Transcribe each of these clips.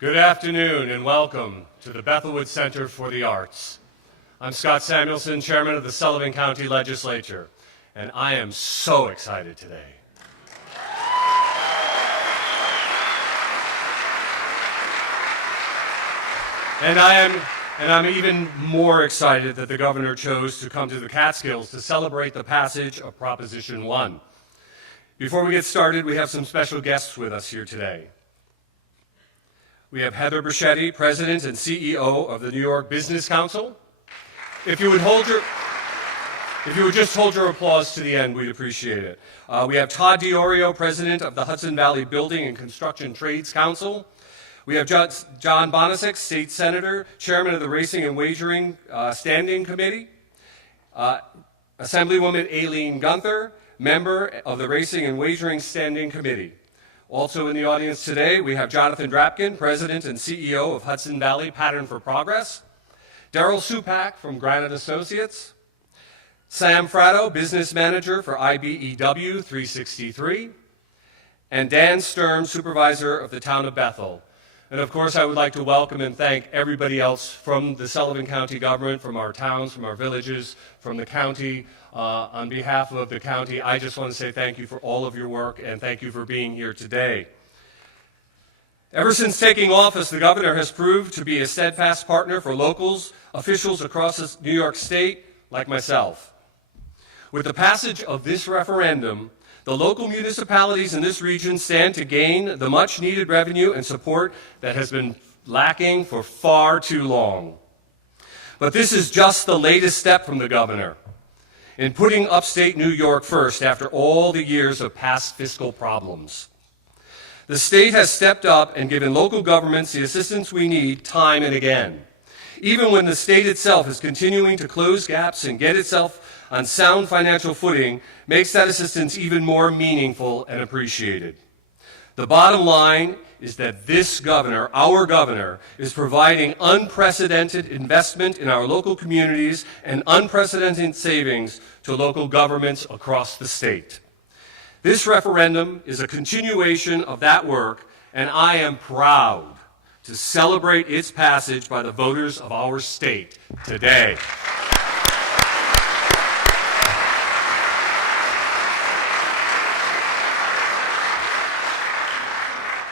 Good afternoon and welcome to the Bethel Center for the Arts. I'm Scott Samuelson, Chairman of the Sullivan County Legislature, and I am so excited today. And I'm even more excited that the governor chose to come to the Catskills to celebrate the passage of Proposition 1. Before we get started, we have some special guests with us here today. We have Heather Bruschetti, President and CEO of the New York Business Council. If you would just hold your applause to the end, we'd appreciate it. We have Todd DiOrio, President of the Hudson Valley Building and Construction Trades Council. We have John Bonasek, State Senator, Chairman of the Racing and Wagering Standing Committee. Assemblywoman Aileen Gunther, member of the Racing and Wagering Standing Committee. Also in the audience today, we have Jonathan Drapkin, President and CEO of Hudson Valley Pattern for Progress. Daryl Supak from Granite Associates. Sam Fratto, Business Manager for IBEW 363. And Dan Sturm, Supervisor of the Town of Bethel. And of course, I would like to welcome and thank everybody else from the Sullivan County government, from our towns, from our villages, from the county. On behalf of the county, I just want to say thank you for all of your work and thank you for being here today. Ever since taking office, the governor has proved to be a steadfast partner for locals, officials across New York State, like myself. With the passage of this referendum, the local municipalities in this region stand to gain the much-needed revenue and support that has been lacking for far too long. But this is just the latest step from the governor in putting upstate New York first after all the years of past fiscal problems. The state has stepped up and given local governments the assistance we need time and again, even when the state itself is continuing to close gaps and get itself on sound financial footing, makes that assistance even more meaningful and appreciated. The bottom line is that this governor, our governor, is providing unprecedented investment in our local communities and unprecedented savings to local governments across the state. This referendum is a continuation of that work, and I am proud to celebrate its passage by the voters of our state today.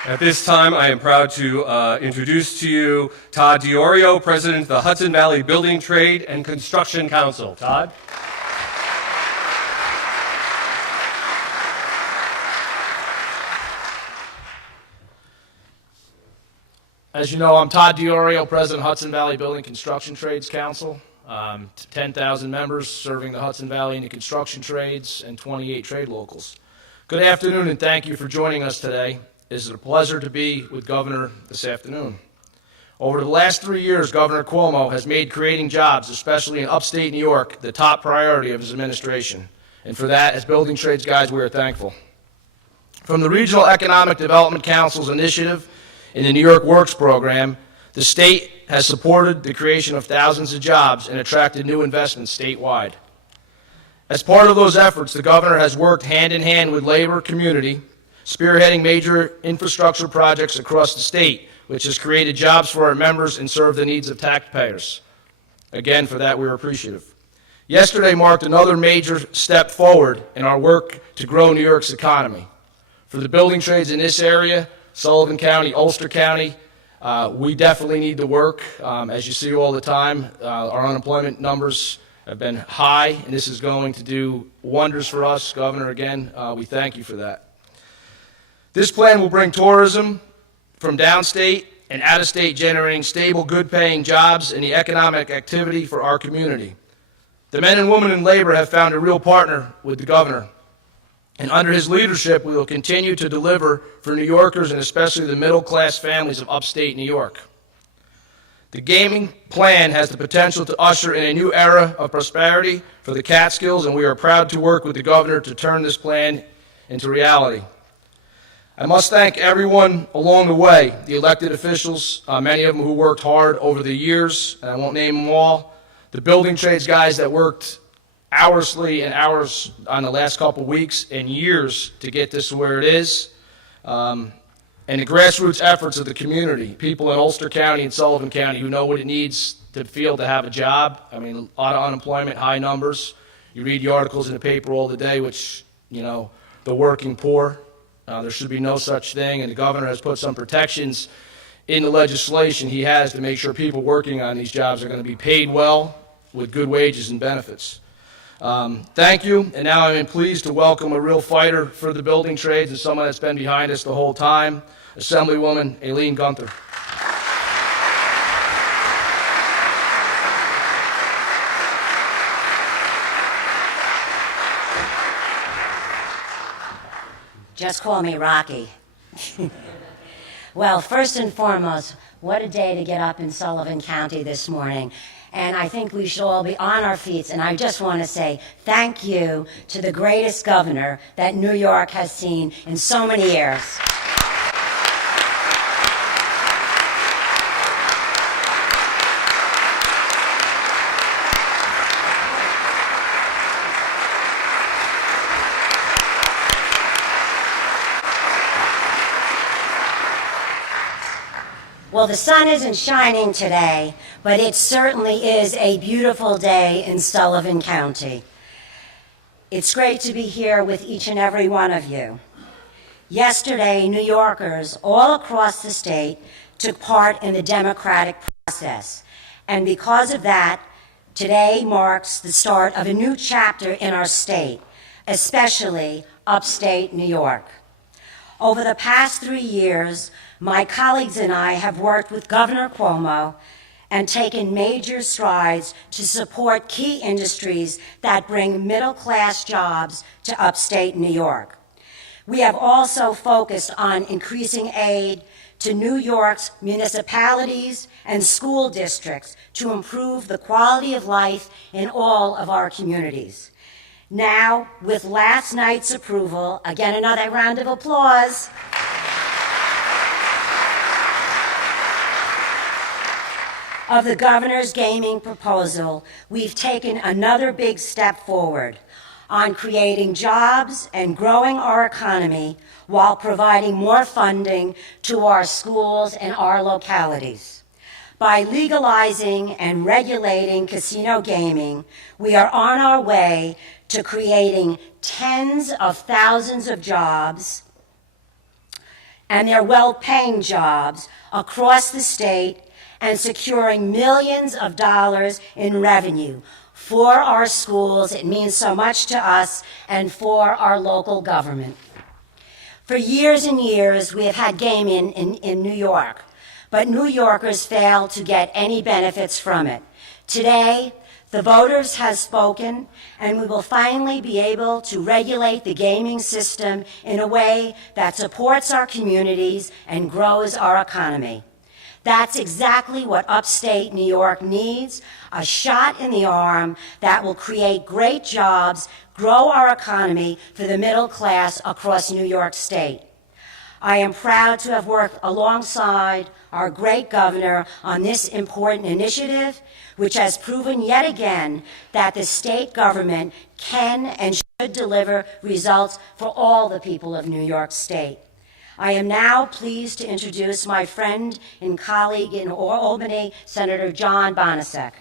At this time, I am proud to introduce to you Todd DiOrio, President of the Hudson Valley Building Trade and Construction Council. Todd? As you know, I'm Todd DiOrio, President of Hudson Valley Building Construction Trades Council. 10,000 members serving the Hudson Valley in the construction trades and 28 trade locals. Good afternoon and thank you for joining us today. It is a pleasure to be with Governor this afternoon. Over the last 3 years, Governor Cuomo has made creating jobs, especially in upstate New York, the top priority of his administration. And for that, as building trades guys, we are thankful. From the Regional Economic Development Council's initiative in the New York Works program, the state has supported the creation of thousands of jobs and attracted new investments statewide. As part of those efforts, the governor has worked hand in hand with labor community, spearheading major infrastructure projects across the state, which has created jobs for our members and served the needs of taxpayers. Again, for that, we're appreciative. Yesterday marked another major step forward in our work to grow New York's economy. For the building trades in this area, Sullivan County, Ulster County, we definitely need to work. As you see all the time, our unemployment numbers have been high, and this is going to do wonders for us. Governor, again, we thank you for that. This plan will bring tourism from downstate and out-of-state, generating stable, good-paying jobs and the economic activity for our community. The men and women in labor have found a real partner with the governor. And under his leadership, we will continue to deliver for New Yorkers and especially the middle-class families of upstate New York. The gaming plan has the potential to usher in a new era of prosperity for the Catskills, and we are proud to work with the governor to turn this plan into reality. I must thank everyone along the way, the elected officials, many of them who worked hard over the years, and I won't name them all, the building trades guys that worked hourly and hours on the last couple weeks and years to get this where it is. and the grassroots efforts of the community, people in Ulster County and Sullivan County who know what it needs to feel to have a job. I mean, a lot of unemployment, high numbers. You read the articles in the paper all the day, which, you know, the working poor. There should be no such thing, and the governor has put some protections in the legislation he has to make sure people working on these jobs are going to be paid well with good wages and benefits. Thank you, and now I'm pleased to welcome a real fighter for the building trades and someone that's been behind us the whole time, Assemblywoman Aileen Gunther. Just call me Rocky. Well, first and foremost, what a day to get up in Sullivan County this morning. And I think we should all be on our feet. And I just want to say thank you to the greatest governor that New York has seen in so many years. Well, the sun isn't shining today, but it certainly is a beautiful day in Sullivan County. It's great to be here with each and every one of you. Yesterday, New Yorkers all across the state took part in the democratic process, and because of that, today marks the start of a new chapter in our state, especially upstate New York. Over the past 3 years, my colleagues and I have worked with Governor Cuomo and taken major strides to support key industries that bring middle-class jobs to upstate New York. We have also focused on increasing aid to New York's municipalities and school districts to improve the quality of life in all of our communities. Now, with last night's approval, again another round of applause, of the governor's gaming proposal, we've taken another big step forward on creating jobs and growing our economy while providing more funding to our schools and our localities. By legalizing and regulating casino gaming, we are on our way to creating tens of thousands of jobs, and they're well-paying jobs across the state, and securing millions of dollars in revenue for our schools. It means so much to us and for our local government. For years and years, we have had gaming in New York, but New Yorkers fail to get any benefits from it. Today, the voters have spoken, and we will finally be able to regulate the gaming system in a way that supports our communities and grows our economy. That's exactly what upstate New York needs, a shot in the arm that will create great jobs, grow our economy for the middle class across New York State. I am proud to have worked alongside our great governor on this important initiative, which has proven yet again that the state government can and should deliver results for all the people of New York State. I am now pleased to introduce my friend and colleague in Albany, Senator John Bonasek.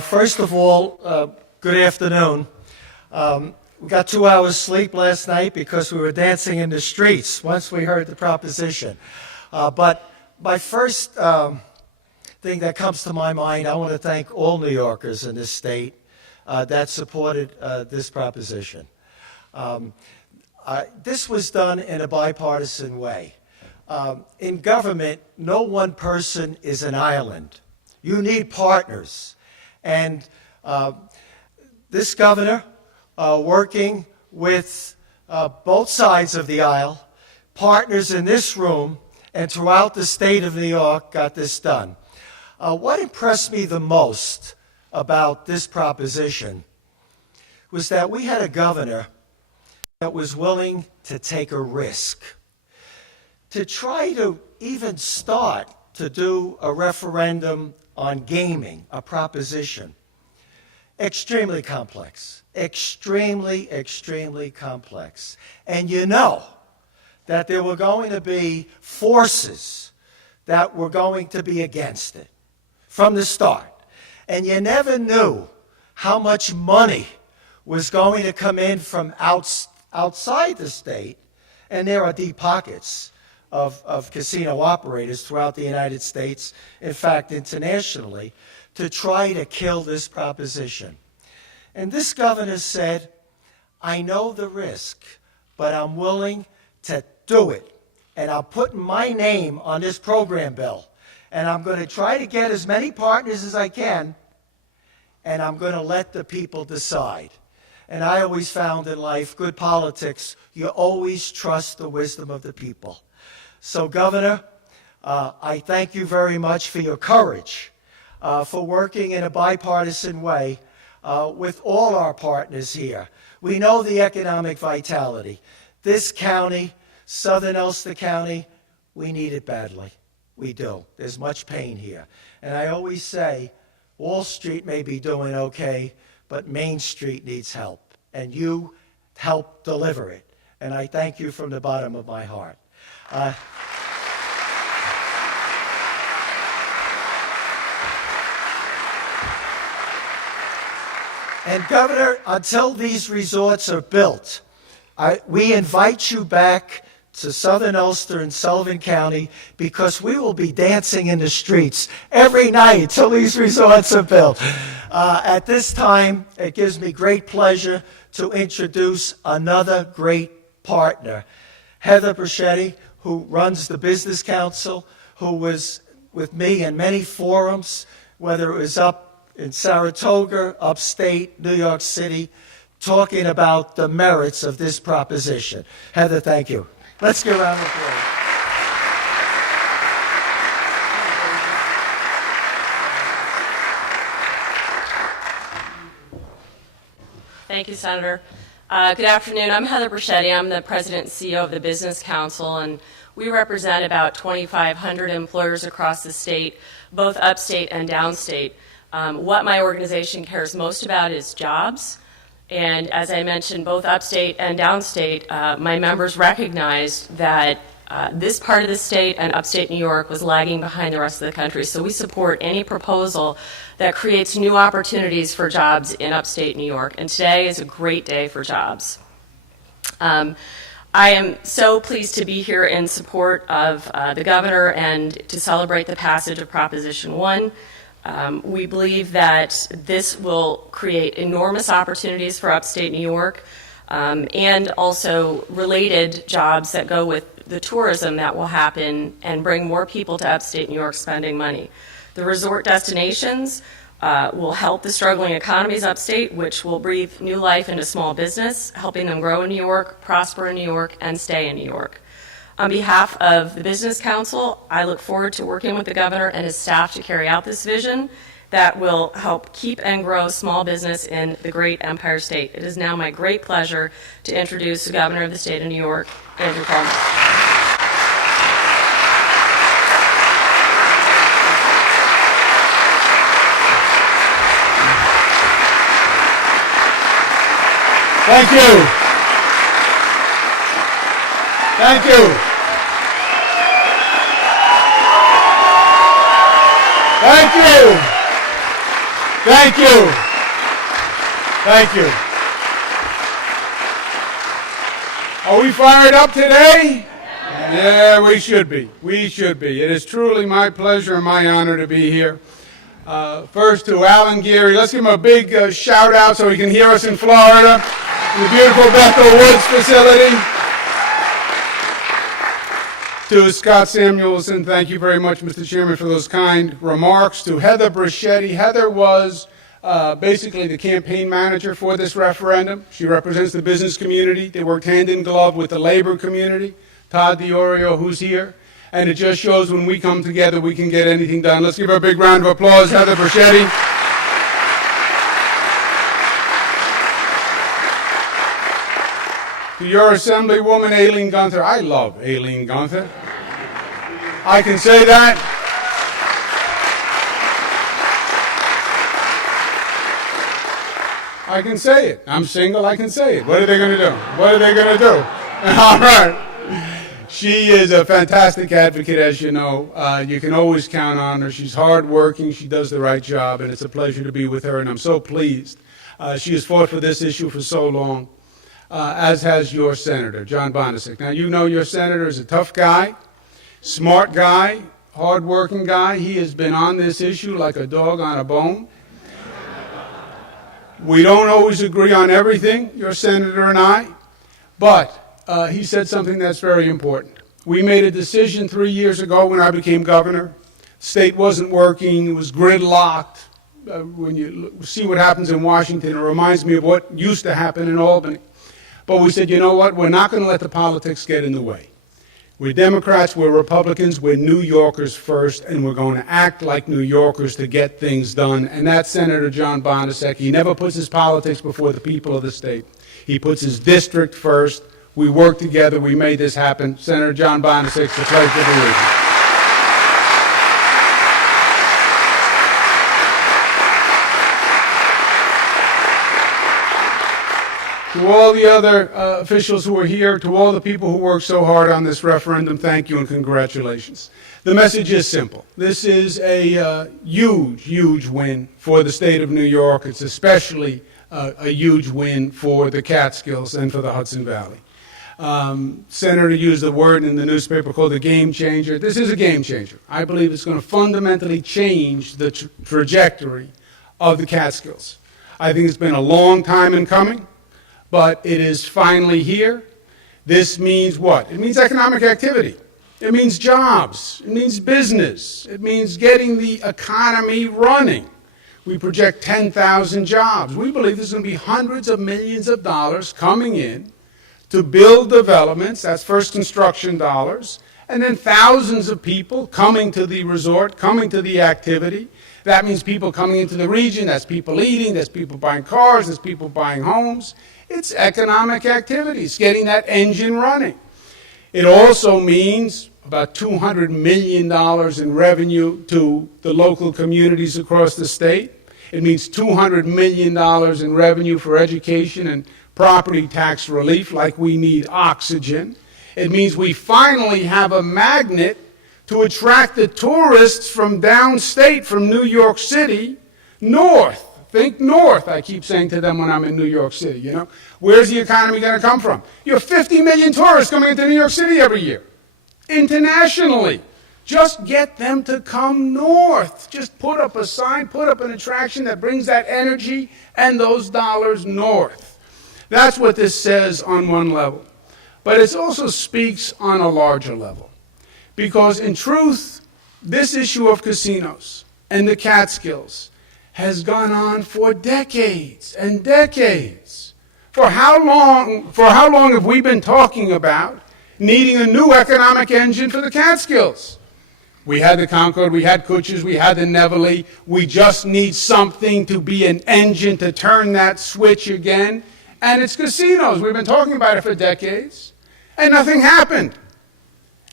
First of all, good afternoon. We got 2 hours sleep last night because we were dancing in the streets once we heard the proposition. But my first thing that comes to my mind, I want to thank all New Yorkers in this state that supported this proposition. This was done in a bipartisan way. In government, no one person is an island. You need partners. And this governor, working with both sides of the aisle, partners in this room, and throughout the state of New York, got this done. What impressed me the most about this proposition was that we had a governor that was willing to take a risk. To try to even start to do a referendum on gaming, a proposition. Extremely complex. Extremely, extremely complex. And you know that there were going to be forces that were going to be against it from the start. And you never knew how much money was going to come in from outside the state. And there are deep pockets of casino operators throughout the United States, in fact, internationally, to try to kill this proposition. And this governor said, I know the risk, but I'm willing to do it. And I'm putting my name on this program bill. And I'm going to try to get as many partners as I can, and I'm going to let the people decide. And I always found in life, good politics, you always trust the wisdom of the people. So, Governor, I thank you very much for your courage, for working in a bipartisan way with all our partners here. We know the economic vitality. This county, Southern Ulster County, we need it badly. We do. There's much pain here. And I always say, Wall Street may be doing okay, but Main Street needs help. And you help deliver it. And I thank you from the bottom of my heart. And Governor, until these resorts are built, we invite you back to Southern Ulster and Sullivan County, because we will be dancing in the streets every night till these resorts are built. At this time, it gives me great pleasure to introduce another great partner, Heather Brachetti, who runs the Business Council, who was with me in many forums, whether it was up in Saratoga, upstate, New York City, talking about the merits of this proposition. Heather, thank you. Let's give a round of applause. Thank you, Senator. Good afternoon. I'm Heather Brachetti. I'm the President and CEO of the Business Council, and we represent about 2,500 employers across the state, both upstate and downstate. What my organization cares most about is jobs. And as I mentioned, both upstate and downstate, my members recognized that this part of the state and upstate New York was lagging behind the rest of the country. So we support any proposal that creates new opportunities for jobs in upstate New York. And today is a great day for jobs. I am so pleased to be here in support of the governor and to celebrate the passage of Proposition 1. We believe that this will create enormous opportunities for upstate New York and also related jobs that go with the tourism that will happen and bring more people to upstate New York spending money. The resort destinations will help the struggling economies upstate, which will breathe new life into small business, helping them grow in New York, prosper in New York, and stay in New York. On behalf of the Business Council, I look forward to working with the governor and his staff to carry out this vision that will help keep and grow small business in the great Empire State. It is now my great pleasure to introduce the governor of the state of New York, Andrew Cuomo. Thank you. Thank you. Thank you. Thank you. Thank you. Are we fired up today? Yeah, we should be. We should be. It is truly my pleasure and my honor to be here. First to Alan Geary. Let's give him a big shout out so he can hear us in Florida, in the beautiful Bethel Woods facility. To Scott Samuelson, thank you very much, Mr. Chairman, for those kind remarks. To Heather Brachetti. Heather was basically the campaign manager for this referendum. She represents the business community. They worked hand in glove with the labor community. Todd DiOrio, who's here. And it just shows when we come together, we can get anything done. Let's give her a big round of applause, Heather Brachetti. To your Assemblywoman, Aileen Gunther. I love Aileen Gunther. I can say that. I can say it. I'm single, I can say it. What are they going to do? What are they going to do? All right. She is a fantastic advocate, as you know. You can always count on her. She's hardworking. She does the right job, and it's a pleasure to be with her, and I'm so pleased. She has fought for this issue for so long, as has your senator, John Bonasek. Now, you know your senator is a tough guy, smart guy, hardworking guy. He has been on this issue like a dog on a bone. We don't always agree on everything, your senator and I, but he said something that's very important. We made a decision 3 years ago when I became governor. State wasn't working. It was gridlocked. When you see what happens in Washington, it reminds me of what used to happen in Albany. But we said, you know what? We're not going to let the politics get in the way. We're Democrats, we're Republicans, we're New Yorkers first, and we're going to act like New Yorkers to get things done. And that's Senator John Bonasek. He never puts his politics before the people of the state. He puts his district first. We worked together. We made this happen. Senator John Bonasek, it's a pleasure to be with you. To all the other officials who are here, to all the people who worked so hard on this referendum, thank you and congratulations. The message is simple. This is a huge, huge win for the state of New York. It's especially a huge win for the Catskills and for the Hudson Valley. Senator used the word in the newspaper called a game changer. This is a game changer. I believe it's going to fundamentally change the trajectory of the Catskills. I think it's been a long time in coming, but it is finally here. This means what? It means economic activity. It means jobs. It means business. It means getting the economy running. We project 10,000 jobs. We believe there's going to be hundreds of millions of dollars coming in to build developments, that's first construction dollars, and then thousands of people coming to the resort, coming to the activity. That means people coming into the region, that's people eating, that's people buying cars, that's people buying homes. It's economic activities, getting that engine running. It also means about $200 million in revenue to the local communities across the state. It means $200 million in revenue for education and property tax relief, like we need oxygen. It means we finally have a magnet to attract the tourists from downstate, from New York City, north. Think north, I keep saying to them when I'm in New York City, you know. Where's the economy going to come from? You have 50 million tourists coming into New York City every year, internationally. Just get them to come north. Just put up a sign, put up an attraction that brings that energy and those dollars north. That's what this says on one level. But it also speaks on a larger level. Because in truth, this issue of casinos and the Catskills has gone on for decades and decades. For how long have we been talking about needing a new economic engine for the Catskills? We had the Concord, we had Kutcher's, we had the Nevele. We just need something to be an engine to turn that switch again. And it's casinos. We've been talking about it for decades, and nothing happened.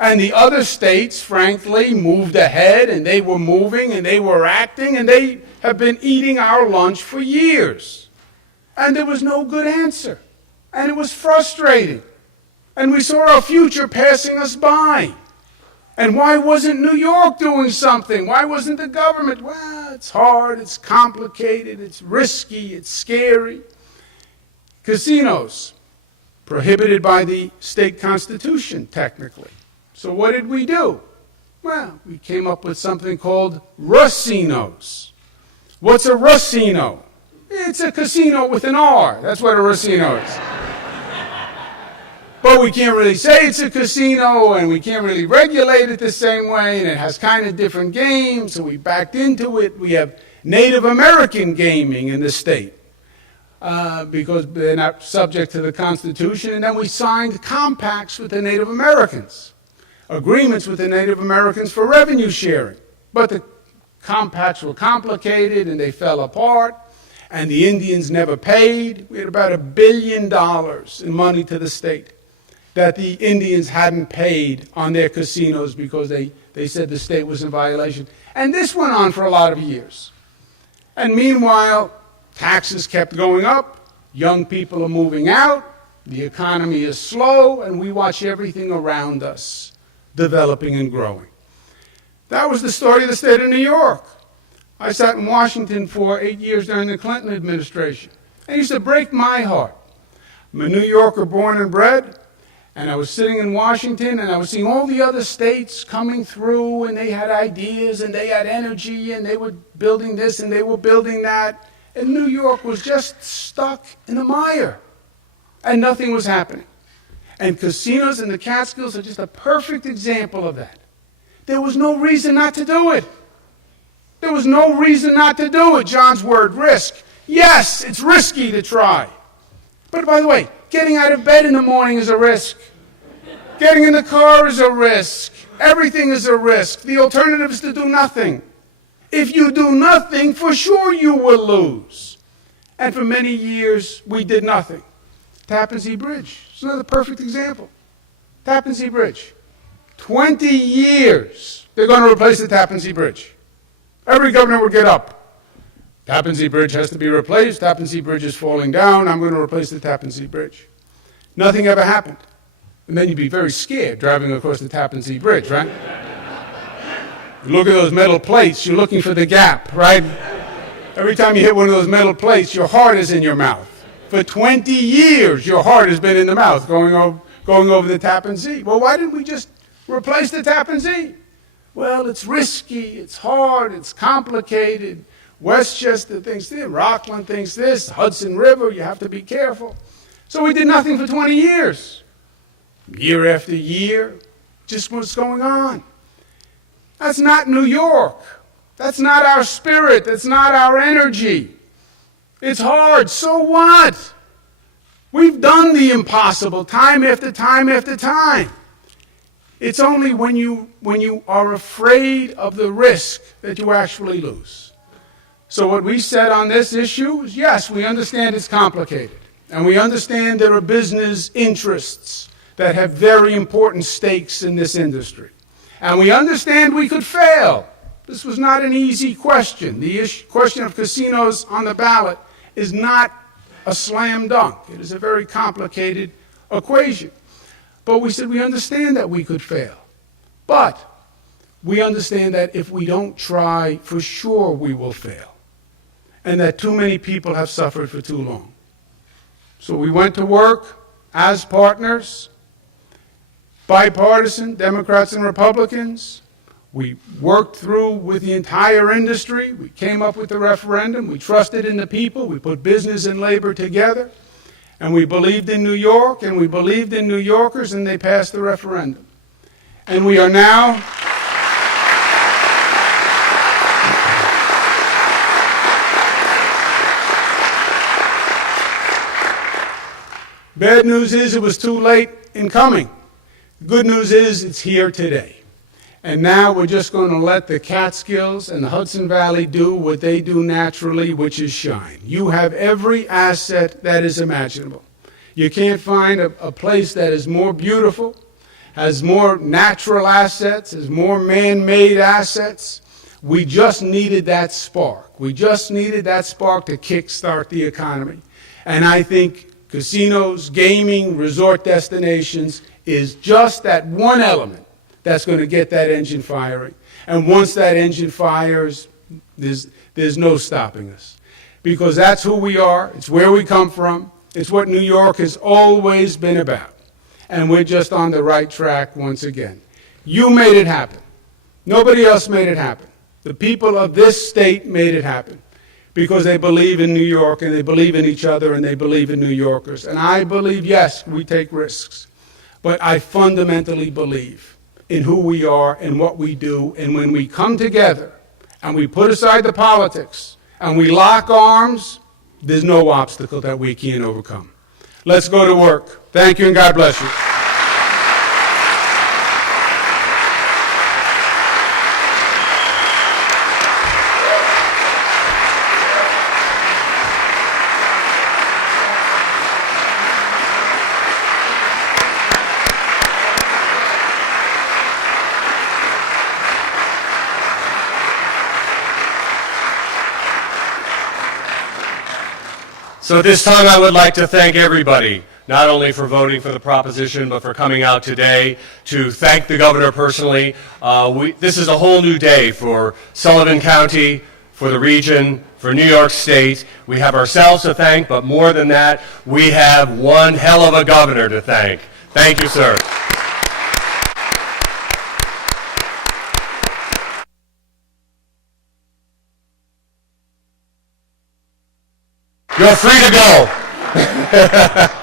And the other states, frankly, moved ahead, and they were moving, and they were acting, and they have been eating our lunch for years. And there was no good answer. And it was frustrating. And we saw our future passing us by. And why wasn't New York doing something? Why wasn't the government? Well, it's hard, it's complicated, it's risky, it's scary. Casinos, prohibited by the state constitution, technically. So what did we do? Well, we came up with something called racinos. What's a racino? It's a casino with an R. That's what a racino is. But we can't really say it's a casino, and we can't really regulate it the same way, and it has kind of different games, so we backed into it. We have Native American gaming in the state. Because they're not subject to the Constitution, and then we signed compacts with the Native Americans, agreements with the Native Americans for revenue sharing. But the compacts were complicated, and they fell apart, and the Indians never paid. We had about $1 billion in money to the state that the Indians hadn't paid on their casinos because they said the state was in violation. And this went on for a lot of years. And meanwhile, taxes kept going up, young people are moving out, the economy is slow, and we watch everything around us developing and growing. That was the story of the state of New York. I sat in Washington for 8 years during the Clinton administration. It used to break my heart. I'm a New Yorker born and bred, and I was sitting in Washington, and I was seeing all the other states coming through, and they had ideas, and they had energy, and they were building this, and they were building that. And New York was just stuck in the mire, and nothing was happening. And casinos in the Catskills are just a perfect example of that. There was no reason not to do it. There was no reason not to do it. John's word, risk. Yes, it's risky to try. But by the way, getting out of bed in the morning is a risk. Getting in the car is a risk. Everything is a risk. The alternative is to do nothing. If you do nothing, for sure you will lose. And for many years, we did nothing. Tappan Zee Bridge is another perfect example. Tappan Zee Bridge. 20 years, they're going to replace the Tappan Zee Bridge. Every governor would get up. Tappan Zee Bridge has to be replaced. Tappan Zee Bridge is falling down. I'm going to replace the Tappan Zee Bridge. Nothing ever happened. And then you'd be very scared driving across the Tappan Zee Bridge, right? You look at those metal plates, you're looking for the gap, right? Every time you hit one of those metal plates, your heart is in your mouth. For 20 years, your heart has been in the mouth going over the Tappan Zee. Well, why didn't we just replace the Tappan Zee? Well, it's risky, it's hard, it's complicated. Westchester thinks this, Rockland thinks this, Hudson River, you have to be careful. So we did nothing for 20 years. Year after year, just what's going on. That's not New York. That's not our spirit. That's not our energy. It's hard. So what? We've done the impossible time after time after time. It's only when you are afraid of the risk that you actually lose. So what we said on this issue is, yes, we understand it's complicated. And we understand there are business interests that have very important stakes in this industry. And we understand we could fail. This was not an easy question. The question of casinos on the ballot is not a slam dunk. It is a very complicated equation. But we said we understand that we could fail. But we understand that if we don't try, for sure we will fail. And that too many people have suffered for too long. So we went to work as partners, bipartisan, Democrats and Republicans. We worked through with the entire industry. We came up with the referendum. We trusted in the people. We put business and labor together. And we believed in New York, and we believed in New Yorkers, and they passed the referendum. And we are now... Bad news is it was too late in coming. Good news is it's here today. And now we're just going to let the Catskills and the Hudson Valley do what they do naturally, which is shine. You have every asset that is imaginable. You can't find a place that is more beautiful, has more natural assets, has more man-made assets. We just needed that spark. We just needed that spark to kickstart the economy. And I think casinos, gaming, resort destinations is just that one element that's going to get that engine firing. And once that engine fires, there's no stopping us. Because that's who we are. It's where we come from. It's what New York has always been about. And we're just on the right track once again. You made it happen. Nobody else made it happen. The people of this state made it happen. Because they believe in New York, and they believe in each other, and they believe in New Yorkers. And I believe, yes, we take risks. But I fundamentally believe in who we are and what we do. And when we come together and we put aside the politics and we lock arms, there's no obstacle that we can't overcome. Let's go to work. Thank you, and God bless you. So at this time, I would like to thank everybody, not only for voting for the proposition, but for coming out today to thank the governor personally. This is a whole new day for Sullivan County, for the region, for New York State. We have ourselves to thank, but more than that, we have one hell of a governor to thank. Thank you, sir. You're free to go.